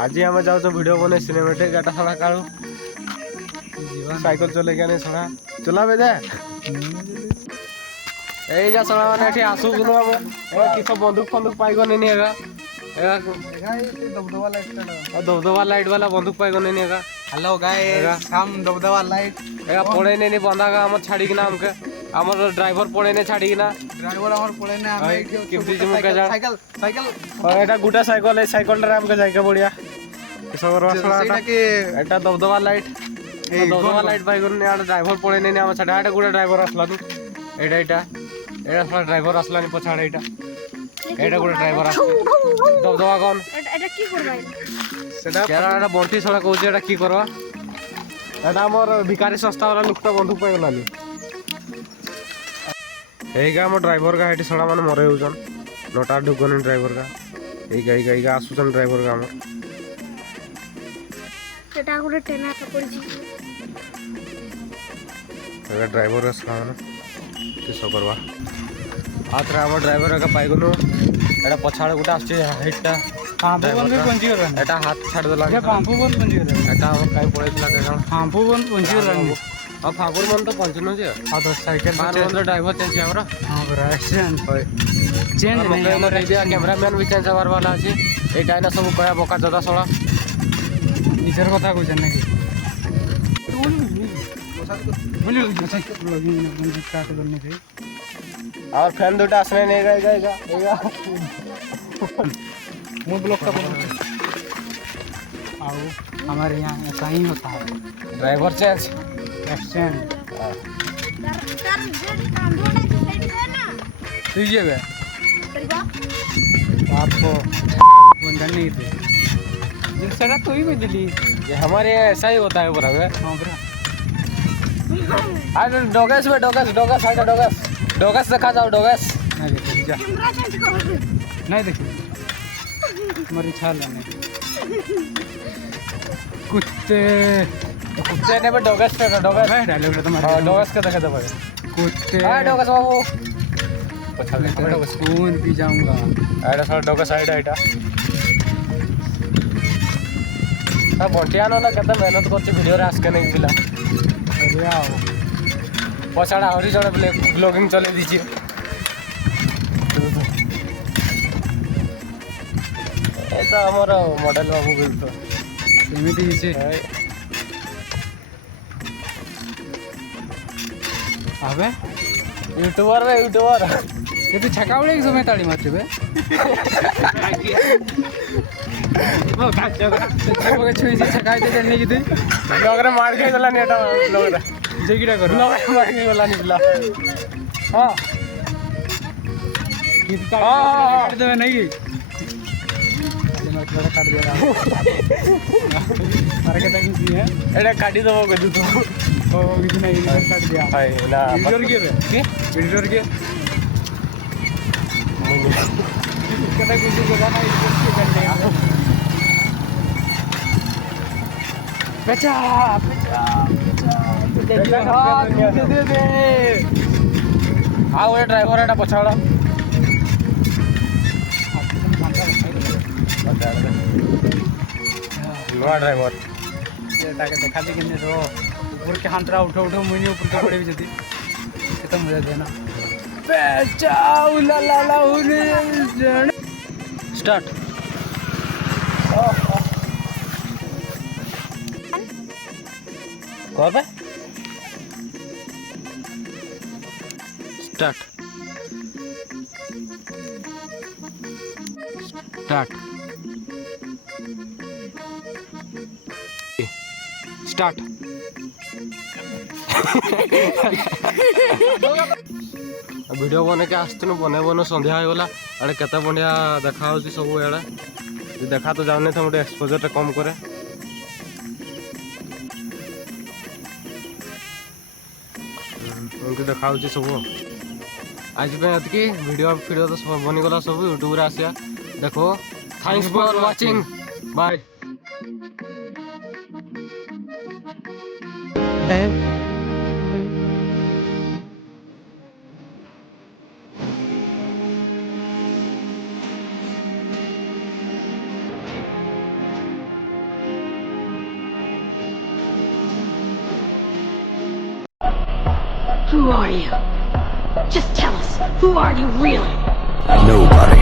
आज आम जाऊ भिडियो बने सिनेमेटिक एटा सड़ा कालू साइकिल चले गया सड़ा चला दे जा सड़ा मैंने आसू किस बंदूक फंदूक पाइगन दबदबा लाइट वाला बंदूक पाइगन हेलो गाइस हम दबदबा लाइट पड़े नहीं बंधा आम छाड़ी हमके आम ड्राइवर पड़े नहीं छाड़ी ड्राइवर हमर पड़े ना साइकिल साइकिल गुटा साइकिल है साइकिल रे हमके जाके बढ़िया एटा दबदबा लाइट दबदबा लाइट पाइगन यार ड्राइवर पड़े नहीं आम छाड़ा एटा गुटा ड्राइवर आसलानी एटा एटा एटा थोड़ा ड्राइवर आसलानी पछाड़े एटा एटा गुटा ड्राइवर आस दबदबा कौन एटा की करबाई सेटा केरा बंटी सड़ा कहूँ एटा की करवा एटा हमर भिकारी सस्ता वाला लुकटा बंधुक पाई गलानी एगा हम ड्राइवर का हेटी सड़ा माने मरे होजन नोटा ढुकन ड्राइवर का एगा आसुचन ड्राइवर का हमर एटा गुटे टेना का पड़ी एगा ड्राइवर का सड़ा माने किस करवा आतरा हम ड्राइवर का पाई गनो एटा पछाड़ गुटा आछे हाइटटा पांपू बन पंजी रन एटा हाथ छाड़ देला ये पांपू बन पंजी रन एटा हम काई पड़ेला का पांपू बन पंजी रन अब फागुन मन तो पंचनो जे आ तो साइकिल बार मन ड्राइवर चेंज हमरा हां बरा एक्सीडेंट होय चेंज नहीं हमर रेडिया कैमरामैन भी चेंज हवार वाला अछि एटा ना सब कया बोका जदा सळा निजर कथा को जन्ने की बोलियो साइकिल ब्लॉगिंग में काट करने के और फैन दुटा आसने नहीं गएगा मु ब्लॉग का आओ हमारे यहाँ ऐसा ही होता है ड्राइवर चेंज एक्सचेंज दीजिए बे आपको बंधन नहीं थे जिससे तो ही दिल्ली ये हमारे यहाँ ऐसा ही होता है बराबर हाँ बरा अरे डोगस में डोगस हटा डोगस दिखा जाओ डोगस नहीं देखिए जा नहीं देखिए हमारी छाल नहीं कुत्ते ने भी डोगस पे डोगस मैं डायलॉग तो मार डोगस का दिखा दो भाई कुत्ते हां डोगस बाबू पछाड़ ले डोगस कौन पी जाऊंगा आइडा थोड़ा डोगस साइड आइडा अब बंटियानो ना कत मेहनत करछि वीडियो रे आस्के नहीं मिला अरे आओ पछाड़ा हरी जड़े ब्लॉगिंग चले दीजिए ए तो हमर मॉडल बाबू बिल तो एमिति हिचे आबे यूट्यूबर रे यूट्यूबर ये तो छकावले एक समय ताली मारते बे वो काचो का छुई से छकाई दे जन्ने की तू लोग रे मार के गला नेटा लोग रे जेगिड़ा करो लोग रे मार के गला निकला हां कित काट दे नहीं मैं थोड़ा काट दे रहा हूं मार के तक नहीं है एडा काटी दो को तू ओ इतना ही काट दिया हाय ना एडिटर के एडिटर के कदा कुछ को जाना एडिटर के करने बचा दे आओ ये ड्राइवर एटा पछाड़ा नुआ ड्राइवर ये ताके देखा दे किने रो ऊपर के हांतरा उठो मुनी ऊपर के पड़े भी जदी कितना मजा देना बचाओ ला ला ला स्टार्ट कौन पे स्टार्ट स्टार्ट वीडियो बने के आसतनु बने संध्या हो गला अरे केते बढ़िया देखा होची सब एड़ा देखा तो जाने थे मोटे एक्सपोजर कम करे उनके देखा होची सब आज पे अतकी वीडियो तो सब बनी गला सब यूट्यूब रे आसिया देखो thanks for watching bye Who are you? Just tell us, who are you really? Nobody.